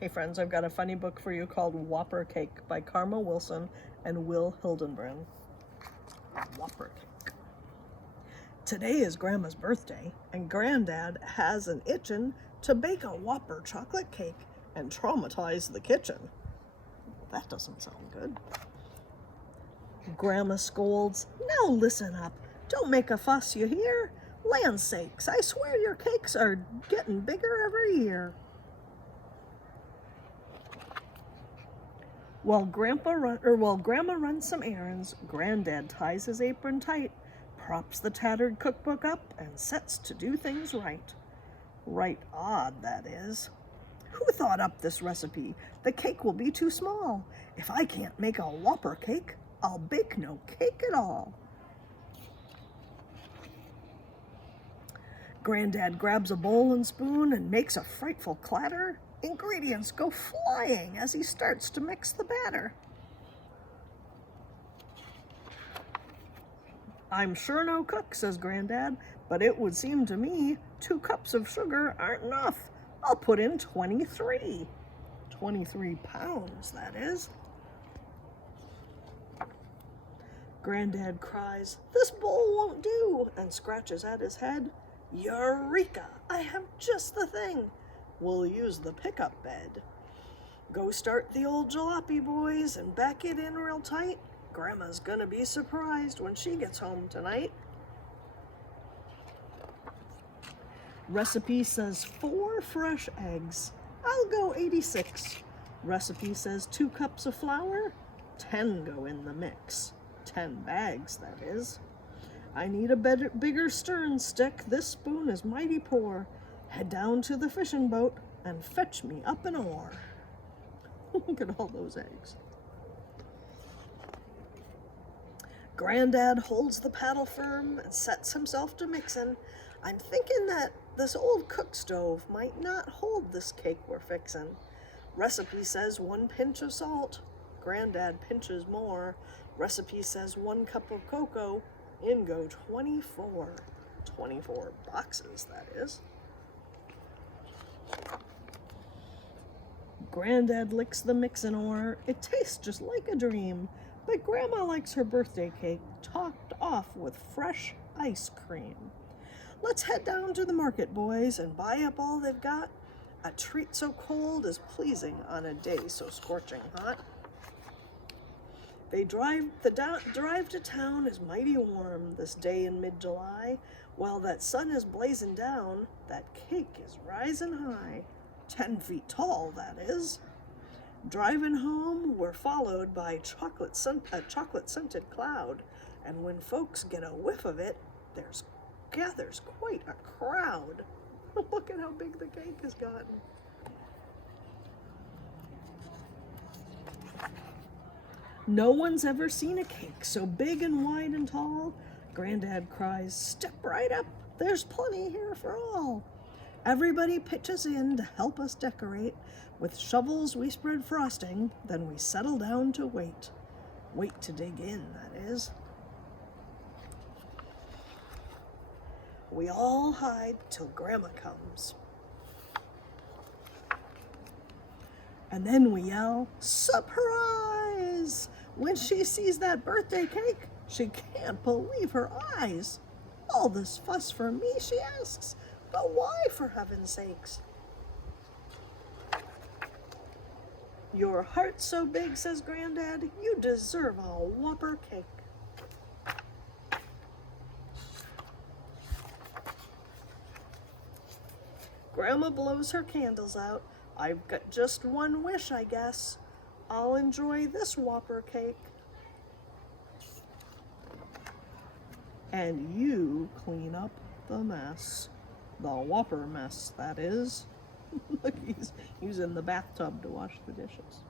Hey friends, I've got a funny book for you called Whopper Cake by Karma Wilson and Will Hildenbrand. Whopper Cake. Today is Grandma's birthday, and Granddad has an itchin' to bake a Whopper chocolate cake and traumatize the kitchen. That doesn't sound good. Grandma scolds, "Now listen up. Don't make a fuss, you hear? Land sakes, I swear your cakes are getting bigger every year." While Grandma runs some errands, Granddad ties his apron tight, props the tattered cookbook up, and sets to do things right. Right odd, that is. Who thought up this recipe? The cake will be too small. If I can't make a Whopper cake, I'll bake no cake at all. Granddad grabs a bowl and spoon and makes a frightful clatter. Ingredients go flying as he starts to mix the batter. "I'm sure no cook," says Granddad, "but it would seem to me 2 cups of sugar aren't enough. I'll put in 23. 23 pounds, that is." Granddad cries, "This bowl won't do," and scratches at his head. "Eureka! I have just the thing. We'll use the pickup bed. Go start the old jalopy, boys, and back it in real tight. Grandma's gonna be surprised when she gets home tonight." Recipe says 4 fresh eggs. I'll go 86. Recipe says 2 cups of flour. 10 go in the mix. 10 bags, that is. I need a bigger stern stick. This spoon is mighty poor. Head down to the fishing boat and fetch me up an oar. Look at all those eggs. Granddad holds the paddle firm and sets himself to mixin'. I'm thinking that this old cook stove might not hold this cake we're fixin'. Recipe says 1 pinch of salt. Granddad pinches more. Recipe says 1 cup of cocoa. In go 24. 24 boxes, that is. Granddad licks the mixin' oar. It tastes just like a dream, but Grandma likes her birthday cake topped off with fresh ice cream. Let's head down to the market, boys, and buy up all they've got. A treat so cold is pleasing on a day so scorching hot. The drive to town is mighty warm this day in mid-July. While that sun is blazing down, that cake is rising high. 10 feet tall, that is. Driving home, we're followed by a chocolate-scented cloud, and when folks get a whiff of it, gathers quite a crowd. Look at how big the cake has gotten. No one's ever seen a cake so big and wide and tall. Granddad cries, "Step right up, there's plenty here for all." Everybody pitches in to help us decorate. With shovels we spread frosting, then we settle down to wait. Wait to dig in, that is. We all hide till Grandma comes. And then we yell, "Surprise!" When she sees that birthday cake, she can't believe her eyes. "All this fuss for me?" she asks. "But why, for heaven's sakes?" "Your heart's so big," says Granddad, "you deserve a Whopper cake." Grandma blows her candles out. "I've got just one wish, I guess. I'll enjoy this Whopper cake. And you clean up the mess." The Whopper mess, that is. Look, he's in the bathtub to wash the dishes.